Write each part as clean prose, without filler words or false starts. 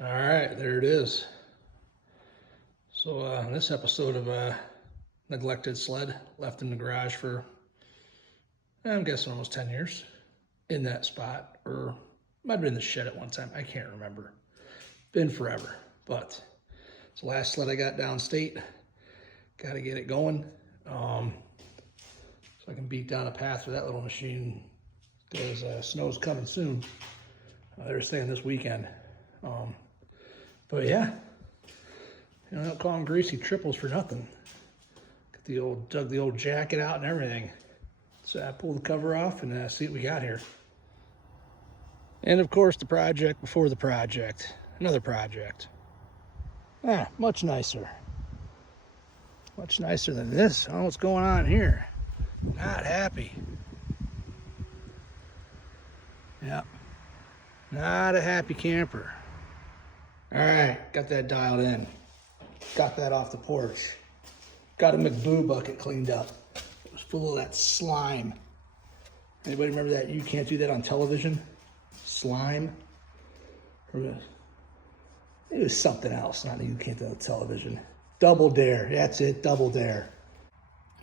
All right, there it is. So in this episode of Neglected Sled, left in the garage for, I'm guessing almost 10 years in that spot, or might have been in the shed at one time. I can't remember. Been forever, but it's the last sled I got downstate. Got to get it going so I can beat down a path for that little machine because snow's coming soon. They're staying this weekend. But yeah, you know, I don't call them greasy triples for nothing. Dug the old jacket out and everything. So I pulled the cover off and see what we got here. And of course, the project before the project. Another project. Much nicer. Much nicer than this. Oh, what's going on here? Not happy. Yep. Not a happy camper. All right, got that dialed in. Got that off the porch. Got a McBoo bucket cleaned up. It was full of that slime. Anybody remember that? You can't do that on television? Slime? It was something else, not you can't do it on television. Double Dare, that's it, Double Dare.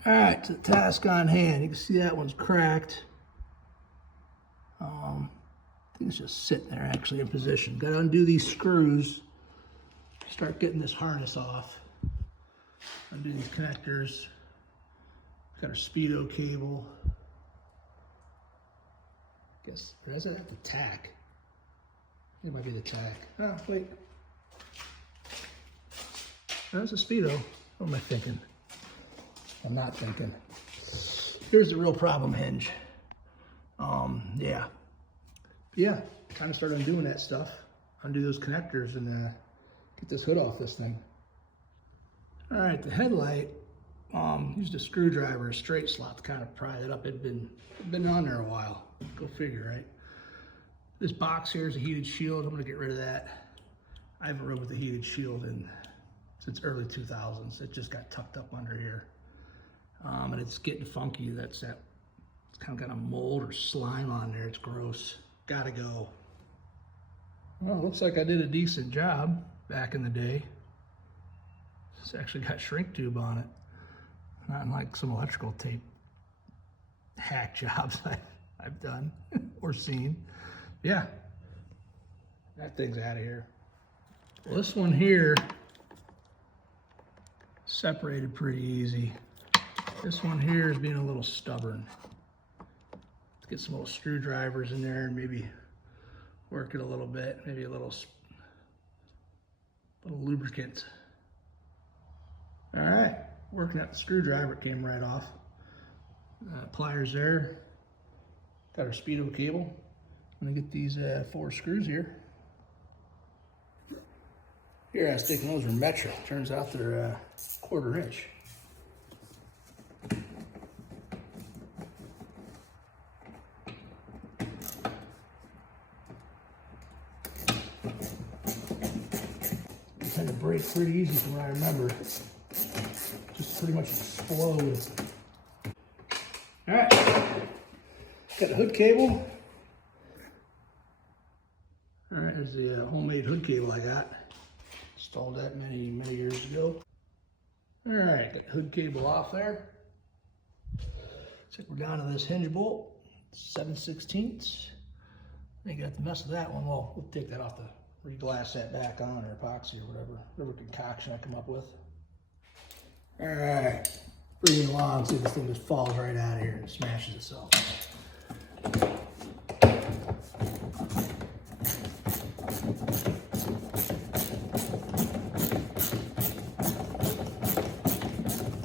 All right, to the task on hand. You can see that one's cracked. I think it's just sitting there actually in position. Got to undo these screws. Start getting this harness off. Undo these connectors. Got our speedo cable. Guess, or does it have the tack? It might be the tack. Oh, wait. That's a speedo. What am I thinking? I'm not thinking. Here's the real problem hinge. Yeah, time to start undoing that stuff. Undo those connectors and get this hood off this thing. All right, the headlight, used a screwdriver, a straight slot to kind of pry it up. It'd been on there a while. Go figure, right? This box here is a heated shield. I'm gonna get rid of that. I haven't rode with the heated shield since early 2000s. It just got tucked up under here. And it's getting funky. It's kind of got a mold or slime on there. It's gross. Gotta go. Well, looks like I did a decent job back in the day. It's actually got shrink tube on it. Not unlike some electrical tape hack jobs I've done or seen. Yeah, that thing's out of here. Well, this one here separated pretty easy. This one here is being a little stubborn. Let's get some little screwdrivers in there and maybe work it a little bit. Maybe a little lubricant. All right, working at the screwdriver, it came right off. Pliers there. Got our speedo cable. I'm gonna get these 4 screws here. Here I was thinking those were metric. Turns out they're 1/4 inch. They tend to break pretty easy from what I remember. Just pretty much explode. All right, got the hood cable. All right, there's the homemade hood cable I got. Installed that many years ago. All right, got the hood cable off there. Looks like we're down to this hinge bolt, 7/16. I think I got the mess of that one. Well, we'll take that off, re-glass that back on, or epoxy or whatever concoction I come up with. All right, bring it along, see if this thing just falls right out of here and smashes itself.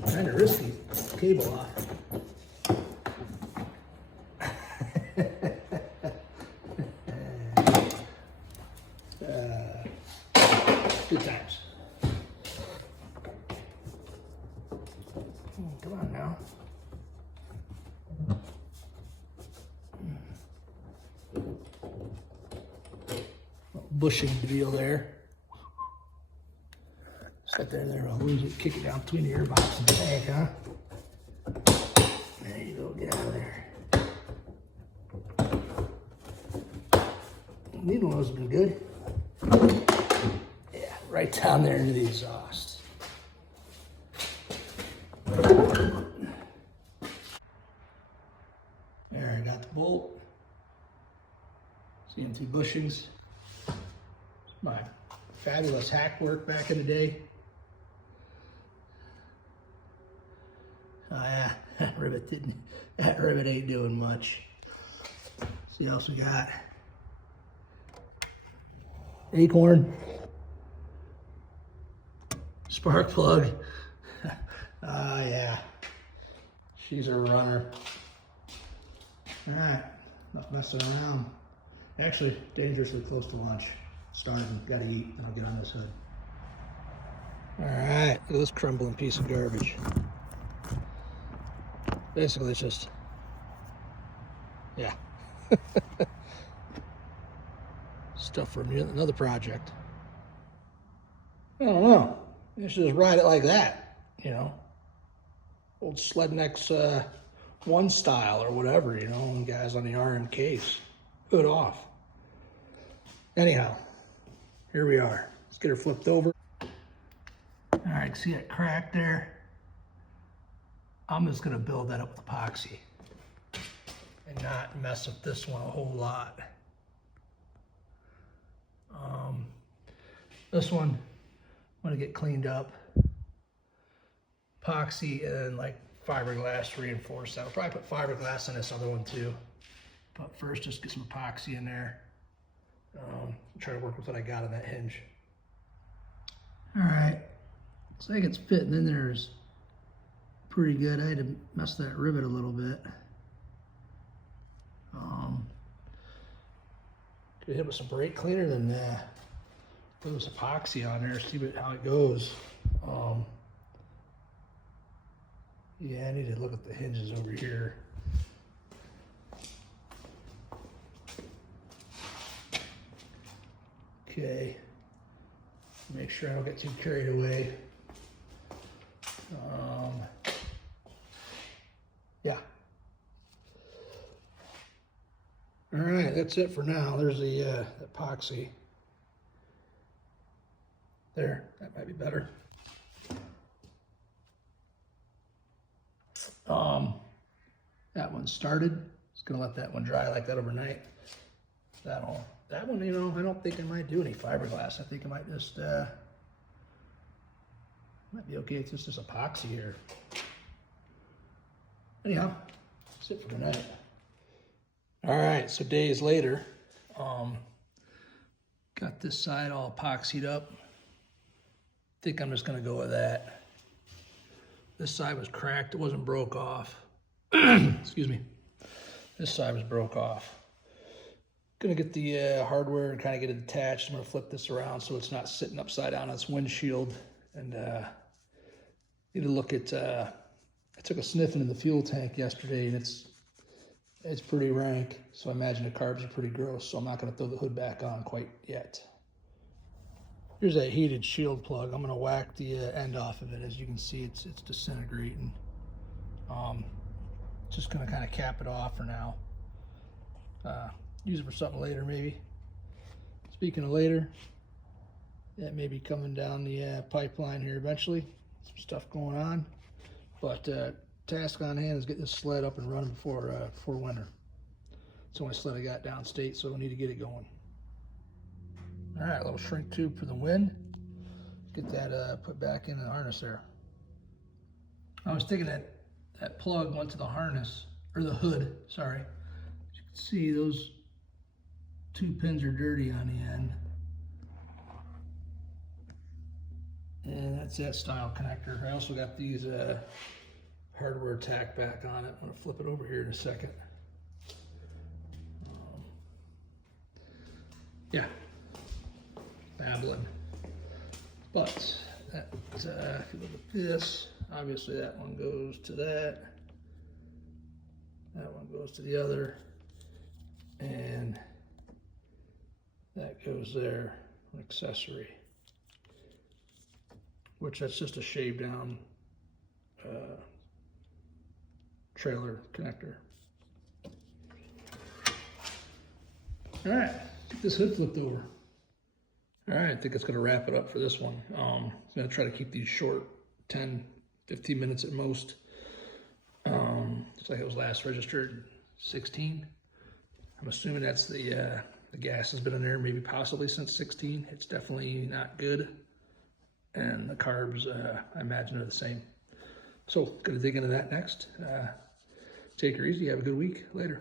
Kind of risky, cable off. Good times. Come on now. Bushing deal there. Set there, I'll lose it, kick it down between the earbox and the tank, huh? There you go, get out of there. Needle nose has been good. right down there into the exhaust. There, I got the bolt. CNC bushings. My fabulous hack work back in the day. Oh yeah, that rivet ain't doing much. See what else we got? Acorn. Spark plug. Oh yeah. She's a runner. Alright, not messing around. Actually, dangerously close to lunch. Starving, gotta eat, and I'll get on this hood. Alright, look at this crumbling piece of garbage. Basically, it's just, yeah. Stuff for another project. I don't know. You should just ride it like that, you know. Old Slednex 1 style or whatever, you know, and guys on the RMKs. Hood off. Anyhow, here we are. Let's get her flipped over. All right, see that crack there? I'm just gonna build that up with epoxy and not mess with this one a whole lot. This one, I'm gonna get cleaned up. Epoxy and like fiberglass to reinforce that. I'll probably put fiberglass on this other one too. But first, just get some epoxy in there. Try to work with what I got on that hinge. All right, looks like it's fitting in there is pretty good. I had to mess that rivet a little bit. Could hit with some brake cleaner, then put this epoxy on there, see how it goes. Yeah, I need to look at the hinges over here. Okay, make sure I don't get too carried away. Yeah. All right, that's it for now. There's the epoxy. There, that might be better. That one started. Just gonna let that one dry like that overnight. That one, you know, I don't think I might do any fiberglass. I think I might just, might be okay. It's just this epoxy here. Anyhow, that's it for tonight. All right, so days later, got this side all epoxied up. Think I'm just gonna go with that. This side was cracked, it wasn't broke off. Excuse me. This side was broke off. Gonna get the hardware and kind of get it attached. I'm gonna flip this around so it's not sitting upside down on its windshield. And need to look at, I took a sniffing in the fuel tank yesterday and it's pretty rank. So I imagine the carbs are pretty gross. So I'm not gonna throw the hood back on quite yet. Here's that heated shield plug. I'm gonna whack the end off of it. As you can see, it's disintegrating. Just gonna kind of cap it off for now. Use it for something later, maybe. Speaking of later, that may be coming down the pipeline here eventually. Some stuff going on, but task on hand is get this sled up and running before winter. It's the only sled I got downstate, so I need to get it going. All right, a little shrink tube for the wind. Get that put back in the harness there. I was thinking that plug went to the harness, or the hood, sorry. As you can see, those 2 pins are dirty on the end. And that's that style connector. I also got these hardware tack back on it. I'm gonna flip it over here in a second. Yeah, babbling. But that, if you look at this, obviously that one goes to that. That one goes to the other. And that goes there, an accessory. Which that's just a shaved down trailer connector. All right, get this hood flipped over. All right, I think it's gonna wrap it up for this one. I'm gonna try to keep these short, 10, 15 minutes at most. Looks like it was last registered 16. I'm assuming that's the gas has been in there maybe possibly since 16. It's definitely not good. And the carbs, I imagine, are the same. So, gonna dig into that next. Take her easy. Have a good week. Later.